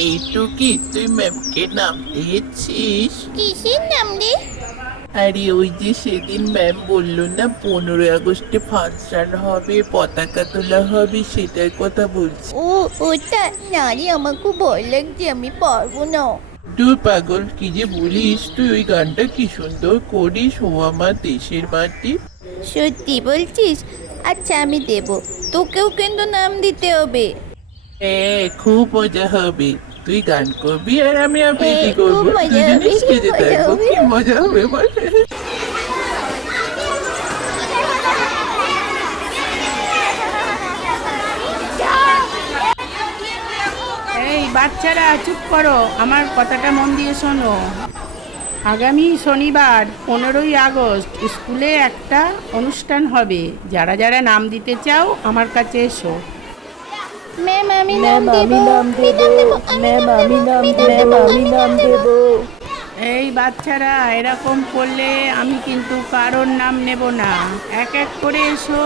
এইটুকি তুই ম্যামকে নাম দিয়েছিস? কিসের নাম রে? আরে ওই যে সেদিন ম্যাম বললো না 15ই আগস্টে ফাংশন হবে, পতাকা তোলা হবে, সেটার কথা বলছি। ও, ওটা না রে, আমার খুব ভয় লাগছে, আমি পারবো না। তুই পাগল, কি যে বলিস! তুই ওই গানটা কি সুন্দর করিস, ও আমার দেশের মাটি। সত্যি বলছিস? আচ্ছা, আমি দেব। তোকেও কিন্তু নাম দিতে হবে। হ্যাঁ, খুব মজা হবে। তুই গান করবি আর আমি আবৃত্তি খুব করবো, মজা দুজনে হবে, খুব স্টেজে মজা থাকবো, হবে। কি মজা হবে বল। এই বাচ্চারা চুপ করো, আমার কথাটা মন দিয়ে শোনো। আগামী শনিবার 15ই আগস্ট স্কুলে একটা অনুষ্ঠান হবে। যারা যারা নাম দিতে চাও আমার কাছে এসো। ম্যাম, আমি নাম দেব, আমি নাম দেব, আমি নাম দেব, আমি নাম দেব। এই বাচ্চারা এরকম করলে আমি কিন্তু কারোর নাম নেব না। এক এক করে এসো।